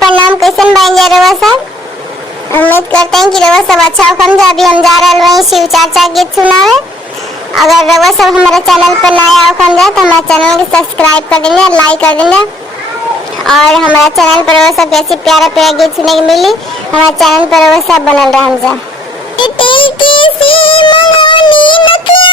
प्रणाम। कैसन बाइन जा रवा सब? उम्मीद करते हैं कि रवा सब अच्छा होखम। जा अभी हम जा रहल वहीं शिव चाचा गीत सुनावे। अगर रवा सब हमारे चैनल पर नया होखम जा तो हमारे चैनल को सब्सक्राइब कर देंगे, लाइक कर देंगे और हमारे चैनल पर रवा सब ऐसे प्यारा प्यारा गीत सुनने को मिली। हमारे चैनल पर रवा सब बनल रहम जा। दिल की सी मंगनी नथुनी